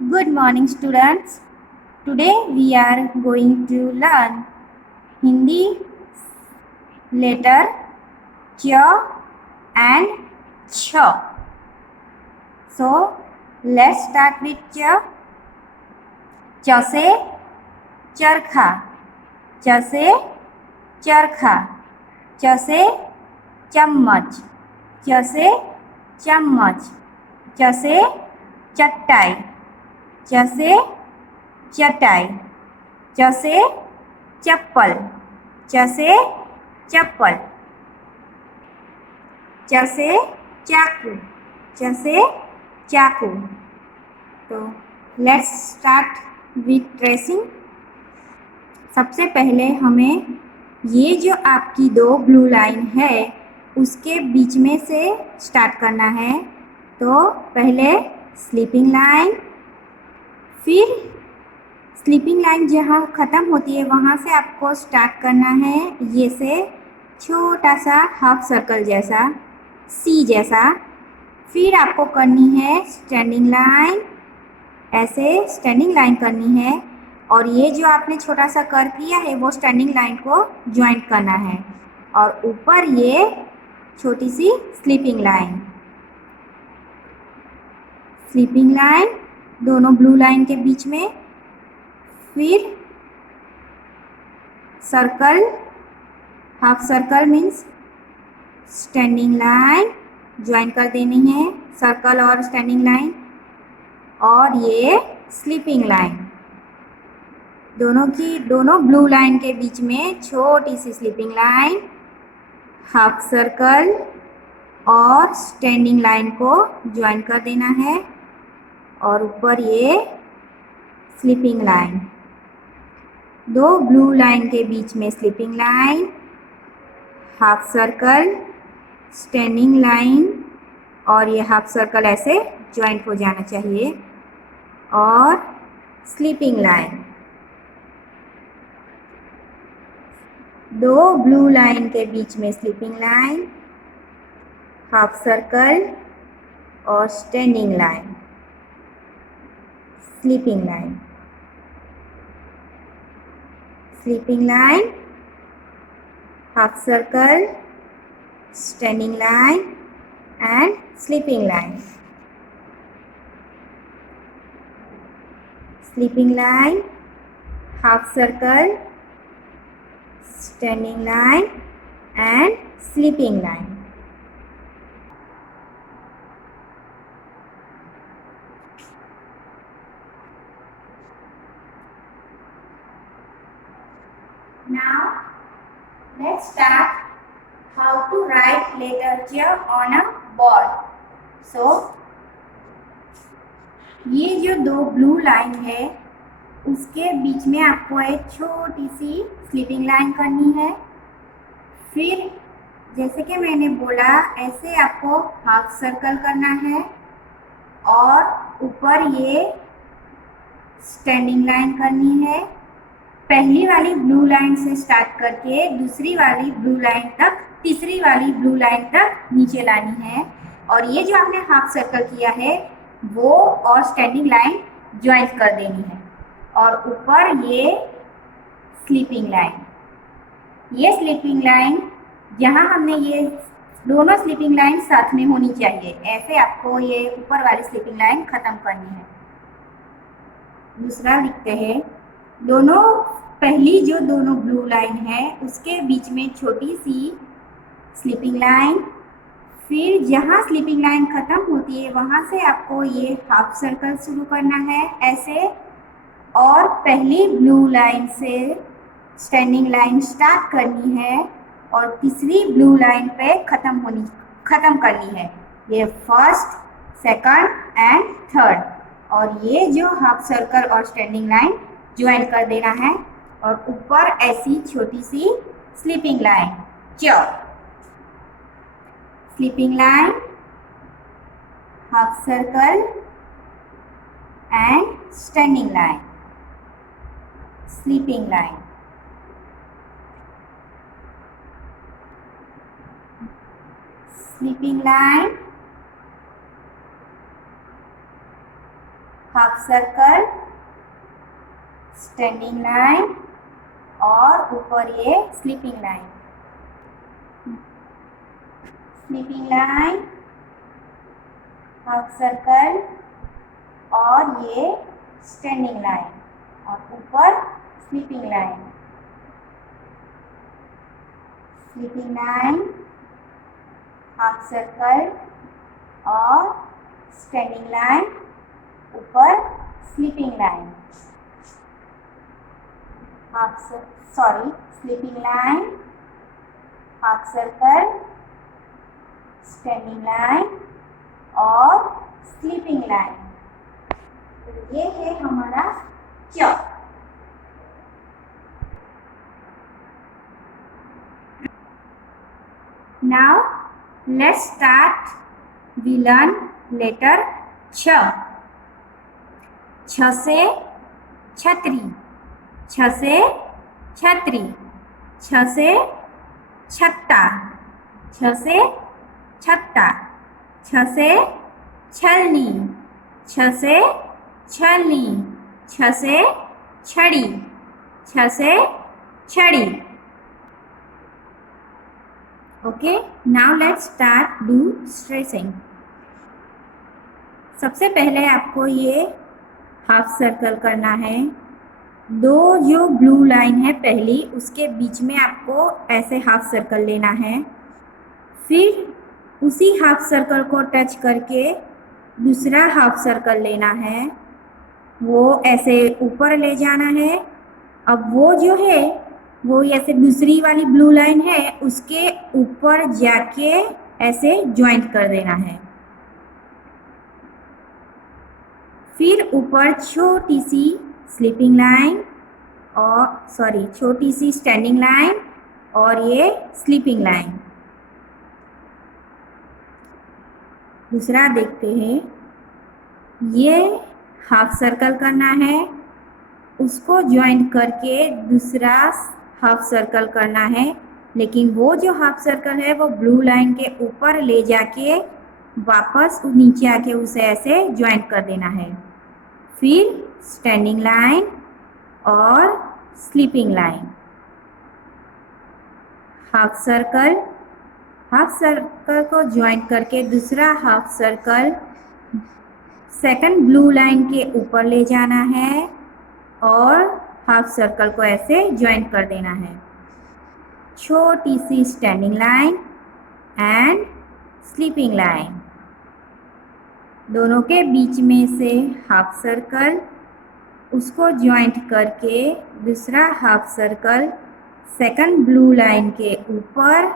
Good morning, students. Today we are going to learn Hindi letter ch and ch. So let's start with ch. च से चरखा, च से चरखा, च से चम्मच, च से चम्मच, च से चटाई, च से चटाई, च से चप्पल, च से चप्पल, च से चाकू, च से चाकू। तो लेट्स स्टार्ट विथ ट्रेसिंग। सबसे पहले हमें ये जो आपकी दो ब्लू लाइन है उसके बीच में से स्टार्ट करना है। तो पहले स्लीपिंग लाइन, फिर स्लीपिंग लाइन जहाँ ख़त्म होती है वहाँ से आपको स्टार्ट करना है, ये से छोटा सा हाफ सर्कल जैसा, सी जैसा। फिर आपको करनी है स्टैंडिंग लाइन, ऐसे स्टैंडिंग लाइन करनी है और ये जो आपने छोटा सा कर्व किया है वो स्टैंडिंग लाइन को ज्वाइंट करना है और ऊपर ये छोटी सी स्लीपिंग लाइन, स्लीपिंग लाइन दोनों ब्लू लाइन के बीच में, फिर circle, half circle means standing line join कर देनी है, सर्कल और स्टैंडिंग लाइन, और ये स्लीपिंग लाइन, दोनों ब्लू लाइन के बीच में छोटी सी स्लीपिंग लाइन, हाफ सर्कल और स्टैंडिंग लाइन को ज्वाइन कर देना है और ऊपर ये स्लीपिंग लाइन, दो ब्लू लाइन के बीच में sleeping line, half circle, standing line और ये हाफ सर्कल ऐसे ज्वाइंट हो जाना चाहिए और स्लीपिंग लाइन, दो ब्लू लाइन के बीच में स्लीपिंग लाइन, हाफ सर्कल और standing line, sleeping line, sleeping line, half circle, standing line and sleeping line, sleeping line, half circle, standing line and sleeping line. Now let's start how to write letter J on a board. So ये जो दो blue line है उसके बीच में आपको एक छोटी सी स्लीपिंग लाइन करनी है। फिर जैसे कि मैंने बोला ऐसे आपको हाफ सर्कल करना है और ऊपर ये स्टैंडिंग लाइन करनी है। पहली वाली ब्लू लाइन से स्टार्ट करके दूसरी वाली ब्लू लाइन तक, तीसरी वाली ब्लू लाइन तक नीचे लानी है और ये जो आपने हाफ सर्कल किया है वो और स्टैंडिंग लाइन ज्वाइंट कर देनी है और ऊपर ये स्लीपिंग लाइन, ये स्लीपिंग लाइन जहाँ हमने ये दोनों स्लीपिंग लाइन साथ में होनी चाहिए, ऐसे आपको ये ऊपर वाली स्लीपिंग लाइन ख़त्म करनी है। दूसरा लिखते हैं, दोनों पहली जो दोनों ब्लू लाइन है उसके बीच में छोटी सी स्लीपिंग लाइन, फिर जहाँ स्लीपिंग लाइन ख़त्म होती है वहाँ से आपको ये हाफ सर्कल शुरू करना है ऐसे, और पहली ब्लू लाइन से स्टैंडिंग लाइन स्टार्ट करनी है और तीसरी ब्लू लाइन पे ख़त्म करनी है, ये फर्स्ट, सेकंड एंड थर्ड, और ये जो हाफ सर्कल और स्टैंडिंग लाइन ज्वाइन कर देना है और ऊपर ऐसी छोटी सी sleeping line, sleeping line, half circle and standing line, sleeping line, sleeping line, half circle, standing line और ऊपर ये sleeping line, sleeping line, half circle और ये स्टैंडिंग लाइन और ऊपर sleeping line, sleeping line, half circle और standing line, ऊपर sleeping line, sleeping line, half circle, standing line और स्लीपिंग लाइन। तो ये है हमारा च। Now let's start. We learn letter छ। छ से छतरी, छ से छतरी, छ से छत्ता, छ से छत्ता, छ से छलनी, छ से छलनी, छ से छड़ी, छ से छड़ी। Okay, now let's start do stretching. सबसे पहले आपको ये हाफ सर्कल करना है। दो जो ब्लू लाइन है पहली, उसके बीच में आपको ऐसे हाफ सर्कल लेना है। फिर उसी हाफ सर्कल को टच करके दूसरा हाफ सर्कल लेना है, वो ऐसे ऊपर ले जाना है। अब वो जो है वो ऐसे दूसरी वाली ब्लू लाइन है उसके ऊपर जाके ऐसे ज्वाइंट कर देना है। फिर ऊपर छोटी सी स्लीपिंग लाइन और छोटी सी स्टैंडिंग लाइन और ये स्लीपिंग लाइन। दूसरा देखते हैं, ये हाफ सर्कल करना है, उसको ज्वाइंट करके दूसरा हाफ सर्कल करना है, लेकिन वो जो हाफ सर्कल है वो ब्लू लाइन के ऊपर ले जाके वापस नीचे आके उसे ऐसे ज्वाइंट कर देना है। फिर स्टैंडिंग लाइन और स्लीपिंग लाइन, हाफ सर्कल को ज्वाइंट करके दूसरा half circle second blue line के ऊपर ले जाना है और हाफ सर्कल को ऐसे ज्वाइंट कर देना है। छोटी सी standing line and sleeping line, दोनों के बीच में से हाफ सर्कल, उसको ज्वाइंट करके दूसरा half circle second blue line के ऊपर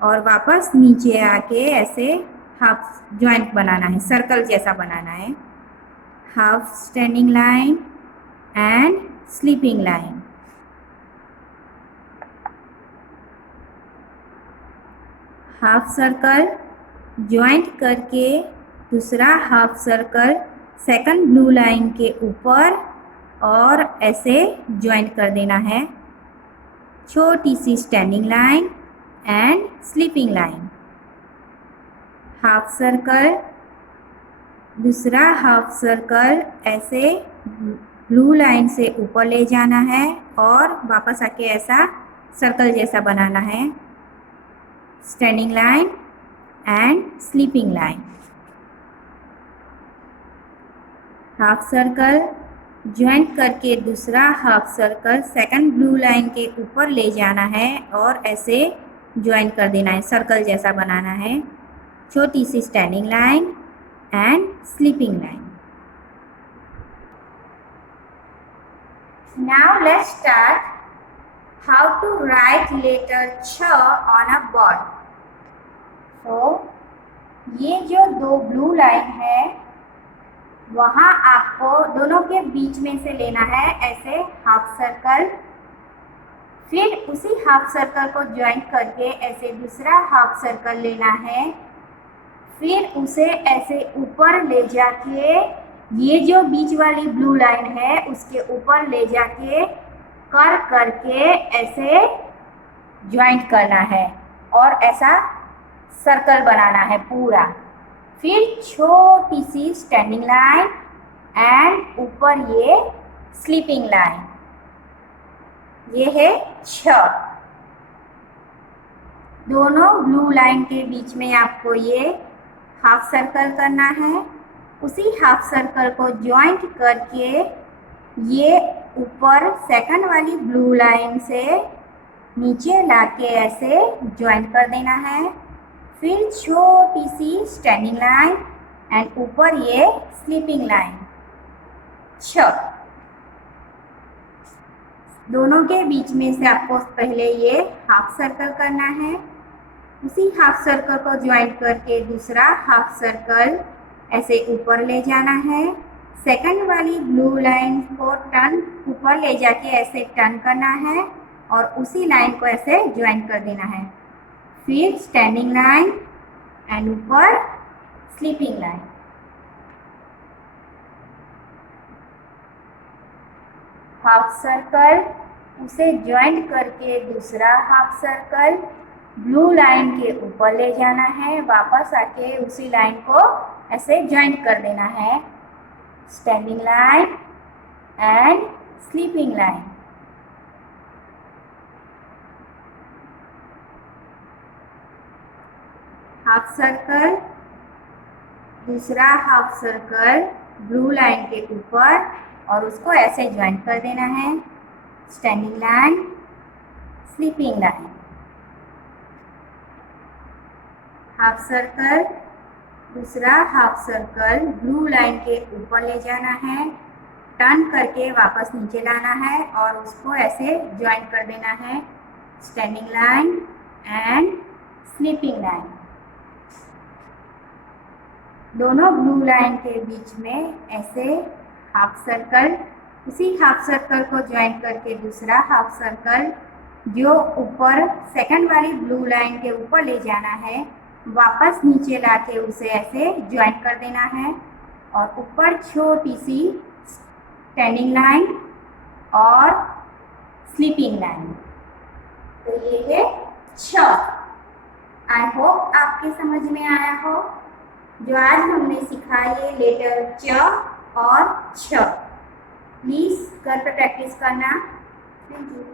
और वापस नीचे आके ऐसे हाफ ज्वाइंट बनाना है, सर्कल जैसा बनाना है। Half standing line and sleeping line. Half circle joint करके दूसरा half circle second blue line के ऊपर और ऐसे ज्वाइंट कर देना है। छोटी सी standing line and sleeping line. Half circle, दूसरा हाफ सर्कल ऐसे ब्लू लाइन से ऊपर ले जाना है और वापस आके ऐसा सर्कल जैसा बनाना है। Standing line and sleeping line. Half circle joint करके दूसरा half circle second blue line के ऊपर ले जाना है और ऐसे ज्वाइंट कर देना है, सर्कल जैसा बनाना है। छोटी सी standing line and sleeping line. Now let's start how to write letter ch on a board. So ये जो दो ब्लू लाइन है वहाँ आपको दोनों के बीच में से लेना है ऐसे हाफ सर्कल। फिर उसी हाफ सर्कल को ज्वाइंट करके ऐसे दूसरा हाफ सर्कल लेना है। फिर उसे ऐसे ऊपर ले जाके ये जो बीच वाली ब्लू लाइन है उसके ऊपर ले जाके करके ऐसे ज्वाइंट करना है और ऐसा सर्कल बनाना है पूरा। फिर छोटी सी स्टैंडिंग लाइन एंड ऊपर ये स्लीपिंग लाइन, ये है 6। दोनों ब्लू लाइन के बीच में आपको ये हाफ सर्कल करना है। उसी हाफ सर्कल को ज्वाइंट करके ये ऊपर सेकंड वाली ब्लू लाइन से नीचे लाके ऐसे ज्वाइंट कर देना है। फिर छोटी सी स्टैंडिंग लाइन एंड ऊपर ये स्लीपिंग लाइन 6। दोनों के बीच में से आपको पहले ये हाफ सर्कल करना है। उसी हाफ सर्कल को ज्वाइंट करके दूसरा हाफ सर्कल ऐसे ऊपर ले जाना है। सेकंड वाली ब्लू लाइन को टर्न ऊपर ले जाके ऐसे टर्न करना है और उसी लाइन को ऐसे ज्वाइंट कर देना है। फिर स्टैंडिंग लाइन एंड ऊपर स्लीपिंग लाइन। हाफ सर्कल, उसे ज्वाइंट करके दूसरा हाफ सर्कल ब्लू लाइन के ऊपर ले जाना है। वापस आके उसी लाइन को ऐसे ज्वाइंट कर देना है। Standing line and sleeping line. Half circle, दूसरा हाफ सर्कल ब्लू लाइन के ऊपर और उसको ऐसे ज्वाइंट कर देना है। Standing line, sleeping line. Half circle, दूसरा हाफ सर्कल ब्लू लाइन के ऊपर ले जाना है, टर्न करके वापस नीचे लाना है और उसको ऐसे ज्वाइंट कर देना है। Standing line and sleeping line. दोनों ब्लू लाइन के बीच में ऐसे हाफ सर्कल, उसी हाफ सर्कल को ज्वाइंट करके दूसरा हाफ सर्कल जो ऊपर सेकंड वाली ब्लू लाइन के ऊपर ले जाना है, वापस नीचे लाके उसे ऐसे ज्वाइंट कर देना है और ऊपर छोटी सी स्टैंडिंग लाइन और स्लीपिंग लाइन। तो ये है 6। आई होप आपके समझ में आया हो। जो आज हमने सीखा ये लेटर च और छ। प्लीज़ घर पर प्रैक्टिस करना। Thank you.